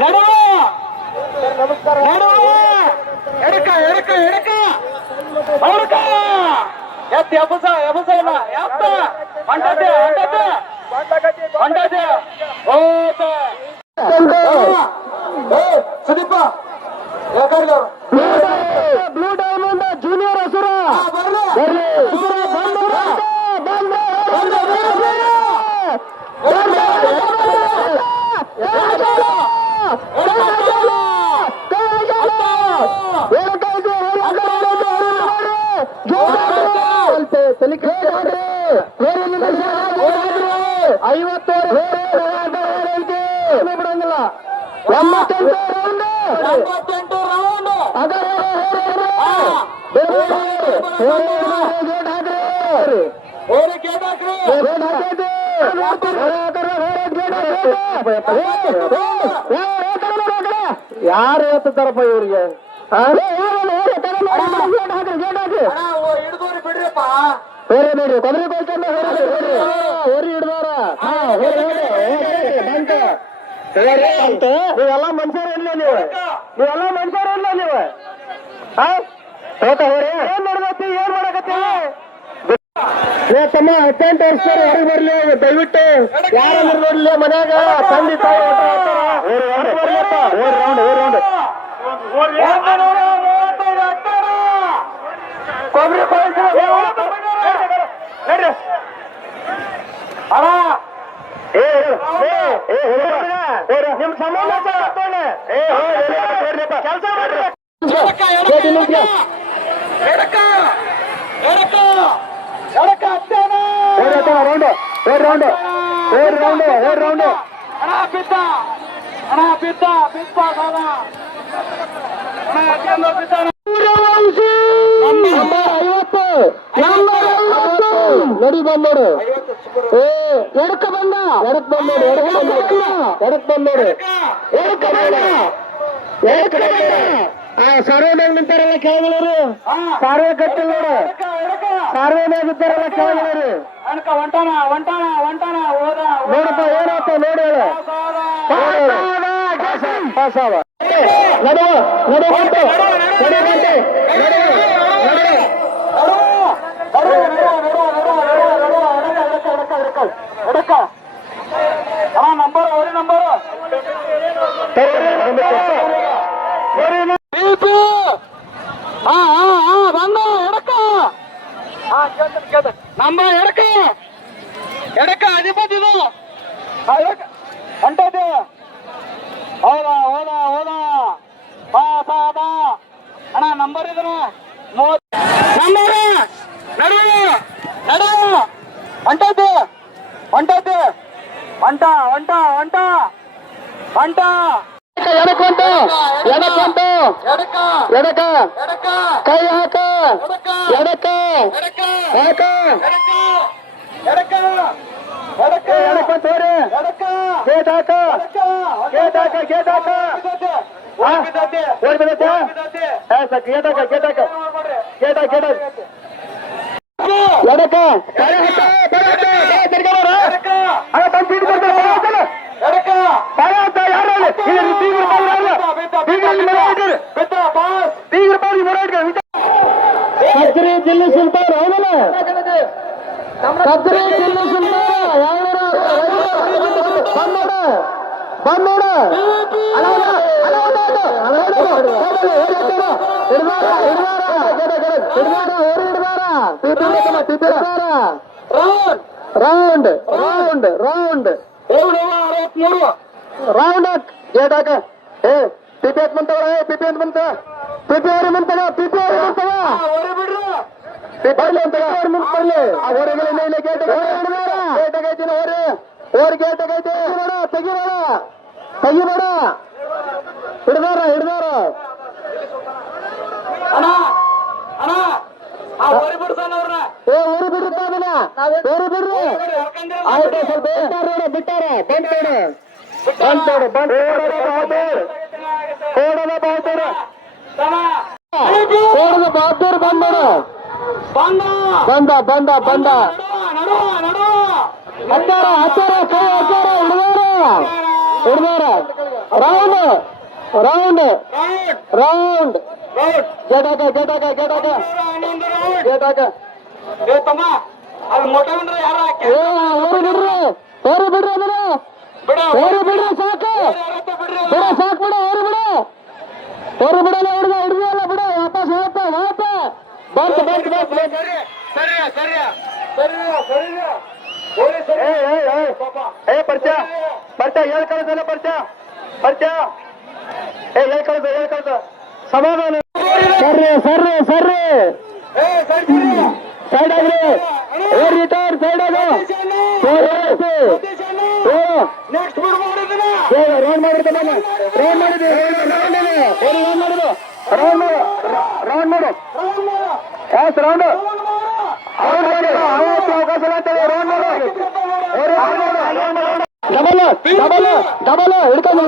ನಡುವ ನಡುವ ಎಡಕ ಎಡಕ ಎಡಕ ಹೊರಕ ಎತ್ತ ಎಬಸ ಎಬಸ ಇಲ್ಲ ಎತ್ತ ಹೊಂಟದೆ ಹೊಂಟದೆ ಹೊಂಟದೆ ಓತ ಸುದೀಪ ಯಾಕಂದ್ರೆ ಬ್ಲೂ ಡೈಮಂಡ್ ಜೂನಿಯರ್ ಹಸುರ ಬಿಡಂಗಿಲ್ಲ 88 ರೌಂಡ್ ಯಾರು ಹೇಳ್ತಾರಪ್ಪ ಇವ್ರಿಗೆ ಬೇರೆ ಬೇಡ್ರಿ ಕೊಬ್ಬರಿ ಕೊಯ್ಕೊಂಡು ಹೋರಿ ಹಿಡ್ದಾರ ನೀವೆಲ್ಲ ಮನುಷ್ಯರಿಲ್ಲ ನೀವೆಲ್ಲ ಮನುಷ್ಯರಿಲ್ಲ ನೀವು ಏನ್ ನೋಡ್ಬೇಕು ಏನ್ ಮಾಡಕತ್ತೀವಿ ತಮ್ಮ 18 ವರ್ಷ ಹೊರಗೆ ಬರ್ಲಿ ದಯವಿಟ್ಟು ಯಾರನ್ನ ನೋಡ್ಲಿ ಮನ್ಯಾಗ ತಂದೆ ತಾಯಿ ಕೊಬ್ಬರಿ ನಿಮ್ ಸಂಬಂಧ ಕೆಲಸ ಮಾಡ್ರಿ ನಡಿ ಬಂದೋಡು ಎಡಕ ಬಂದ ಎಡಕ್ ಬಂದೋಡು ಎಡಕ್ ಬಂದೋಡು ಸಾರ್ವಜನಿಕ ನಿಂತಾರಲ್ಲ ಕೆಳಗಳರು ಸಾರ್ವೇ ಕಟ್ಟಿಲ್ಲ ನೋಡು ಸಾರ್ವಜನಿಕ ಇದ್ದಾರಲ್ಲ ಕೆಳಗಳರು ನೋಡಪ್ಪ ಏನಾಯ್ತ ನೋಡಿ ನಡು ನಡು ಬಂತು ನಡು ಬಂತೆ ನಂಬರ್ ಅವರೇ ನಂಬರ್ ಬಂದ ಎಡಕ ನಮ್ಮ ಎಡಕ ಎಡಕ ಅಧಿಪತಿದು ಹೊಂಟದೆ ಹೌದಾ ಹೌದಾ ಹೌದಾ ಪಾದ ಅಣ್ಣ ನಂಬರ್ ಇದನ ನಂಬರ್ ನಡುವ ನಡುವ ಹೊಂಟದೆ ಹೊಂಟದೆ ಹೊಂಟ ಹೊಂಟ ಹೊಂಟ ಹೊಂಟ ಎಡಕೊಂಟು ಎಡಕೊಂಟು ಎಡಕ ಕೈ ಹಾಕ ಎಡಕ ಹಾಕ ಎಡಕೊಂತೋರಿ ಗೇಟ್ ಹಾಕ ಗೇಟ್ ಹಾಕ ಗೇಟ್ ಹಾಕ ಓಡಿ ಬಿಡತ್ತೆ ಗೇಟ್ ಹಾಕ ಗೇಟ್ ಹಾಕ ಗೇಟ್ ಹಾಕ ಗೇಟ್ ಹಾಕ ಎಡಕ ಕೈ ಹಾಕ ಕದ್ರಿ ಜಿಲ್ಲೆ ಸುಲ್ತಾನ್ ಅವನಲ್ಲ ಕದ್ರಿ ಜಿಲ್ಲೆ ಸುಲ್ತಾನ್ ಬಂದೋಡ round round round round gate ಹಾಕ ಏ ಪಿಪಿ ಅಂತ ಬಂತವ ಪಿಪಿ ಅಂತ ಬಂತ ಪಿಪಿ ಅವ್ರಿ ಮುಂತವ ಪಿಪಿ ಅವ್ರಿ ಮುಂತವ ಬರ್ಲಿ ಅಂತ ಅವ್ರ ಮುಂದೆ ಬರ್ಲಿ ಹೊರಗಡೆ ಗೇಟ್ ಗೇಟ್ ಆಗೈತಿ ಹೋರಿ ಹೋರಿ ಗೇಟ್ ಆಗೈತಿ ನೋಡ ತೆಗಿಬೇಡ ತೆಗಿಬೇಡ ಹಿಡ್ದಾರ ಹಿಡ್ದಾರ ಏ ಊರಿ ಬಿಡ್ರಿ ಊರಿ ಬಿಡ್ರಿ ಆಯ್ತು ಸ್ವಲ್ಪ ಬಿಟ್ಟಾರ ಬಂತೋಡು ಕೋಡದ ಬಹದ್ದೂರ್ ಬಂದೋಡು ಬಂದ ಬಂದ ಬಂದ ಹತ್ತಾರ ಹತ್ತಾರ ಕೈ ಹತ್ತಾರ ಹಿಡ್ದಾರ ರೌಂಡ್ ರೌಂಡ್ ರೌಂಡ್ ಗೇಟಾಕ ಗೇಟಾಕ ಗೇಟಾಕ ಗೇಟಾಕ ಅದು ಮೊಟ್ಟ ಬಿಡ್ರಿ ಯಾರ ಓರಿ ಬಿಡ್ರಿ ಅದನ್ನ ಓರಿ ಬಿಡ್ರಿ ಸಾಕು ಬಿಡ ಸಾಕು ಬಿಡ ಓರಿ ಬಿಡಲ್ಲ ಹಿಡಿದಲ್ಲ ಬಿಡ ವಾಪಸ್ ಬಂತು ಪರಿಚಯ ಹೇಳ್ ಕಳ್ಸಲ್ಲ ಪರಿಚಯ ಹೇಳ್ ಕಳ್ಸ ಸಮಾಧಾನ ಸರ್ರಿ ಸೈಡ್ ಆಗ್ರಿ ರಿಟರ್ನ್ ಸೈಡ್ ಆಗ ರೌಂಡ್ ಮಾಡು ಯಾಸ್ ರೌಂಡ್ ಅವಕಾಶ ಡಬಲ್ ಹಿಡ್ಕೊಂಡು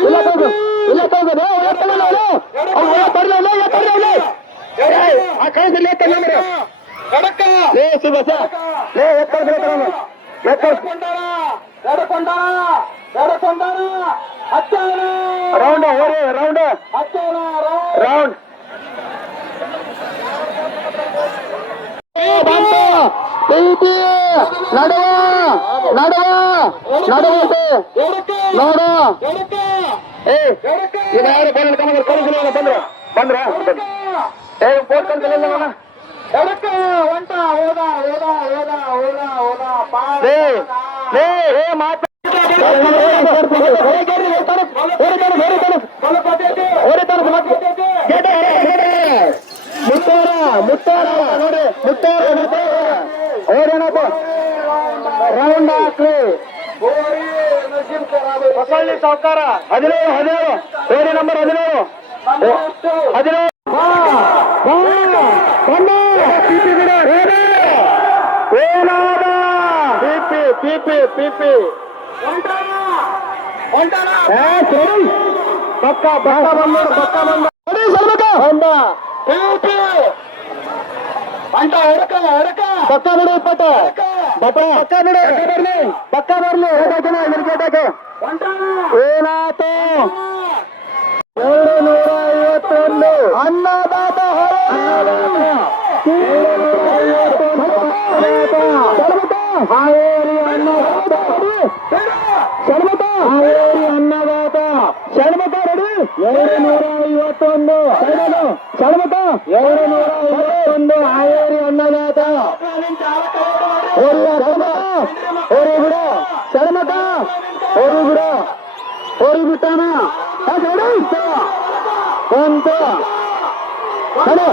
ಇಲ್ಲ ರೌಂಡ್ ನಡುವಂತೆ ನೋಡು ಈಗ ಯಾರು ಬಂದ್ರ ಫೋನ್ ಕಳ್ಸಲಿಲ್ಲ ನೋಡಿ ರೌಂಡ್ ಹಾಕ್ಲಿ ಹೊಸಳ್ಳಿ ಸಾವುಕಾರ 17 ಬೇರೆ ನಂಬರ್ 17 ಪಿಪಿ ಪಕ್ಕ ಬಂದ ಪಕ್ಕ ಬಿಡು ಇಪ್ಪತ್ತು ಪಕ್ಕ ಬರ್ಲಿ ಏನಾಯ್ತು 251 ಅನ್ನದಾತ ಅನ್ನದಾತ ಷಣ್ಮುಖ ರೆಡಿ 251 ಷಣ್ಮುಖ 251 ಹಾವೇರಿ ಅನ್ನದಾತ ಓರಿ ಬಿಡ ಷಣ್ಮುಖ ಓರಿ ಬಿಟ್ಟಾನ ಬಂತು ನಡು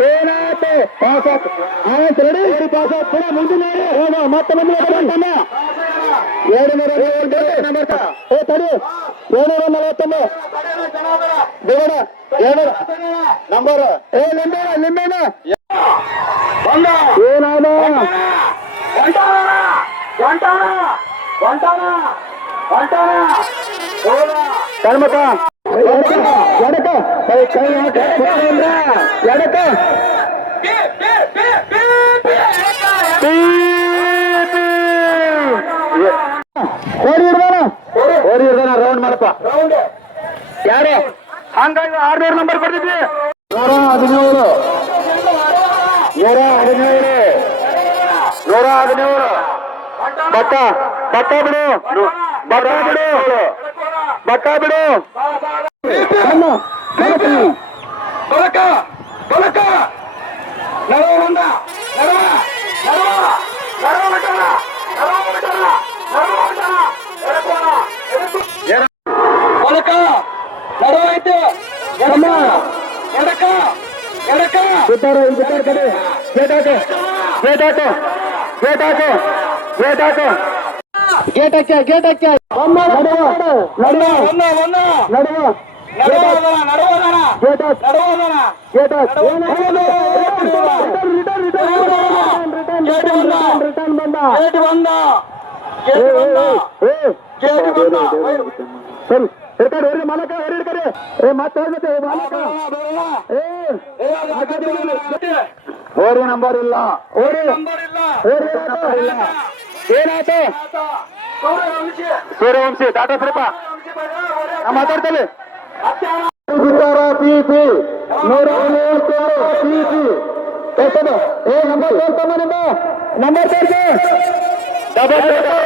ಏನಾಯ್ತು ಆಯ್ತು ರೆಡಿ ಪುನಃ ಮುಂದಿನ ಮತ್ತೆ ಬಂದು 241 ತಡಿ 741 ಬೇಡ 7 ನಂಬರ್ ಲಿಂಬೇನ ಏನಾದ ಕಣ್ಮಕ ಎಡಕ ಓಡಿ ಹಿಡ್ದಾನ ರೌಂಡ್ ಮಾಡಪ್ಪ ಯಾರು ಹಂಗಾಗಿ 600 ನಂಬರ್ ಕೊಡ್ತಿದ್ವಿ 117 ಬಟ್ಟ ಬಿಡು ಗೇಟಕ್ಕೆ ರಿಟರ್ನ್ ಬಂದ ಸರಿ ಹಿಡ್ಕಡೆ ಮಾಲಕ ಹಿಡ್ಕಡೆ ಮತ್ತೆ ಮಾಲಕ ಓರಿ ನಂಬರ್ ಇಲ್ಲ ಓರಿ ನಂಬರ್ ಇಲ್ಲ. ಓರಿ ನಂಬರ್ ಇಲ್ಲ ಏನಾಯ್ತು ಸೂರ್ಯವಂಶಿ ಟಾಟಾ ಸರಿಪ ನಾ ಮಾತಾಡ್ತೇನೆ ಪಿಪಿ 157 ಪಿಪಿ ಎಷ್ಟದು ಏ ನಂಬರ್ ತೋರ್ಸಮ್ಮ ನಿಮ್ಮ ನಂಬರ್ ತೋರಿಸಿ ಡಬಲ್ ಡಬಲ್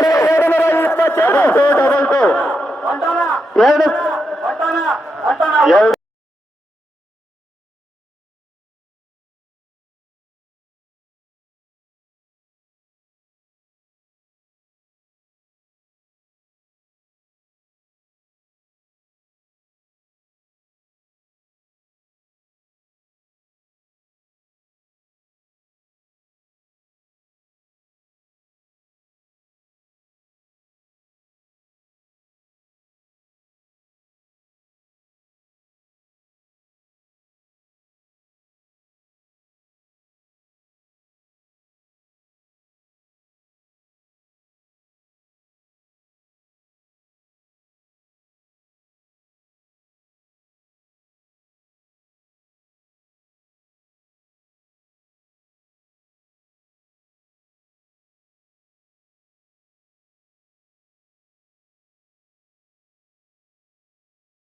2 ಎರಡು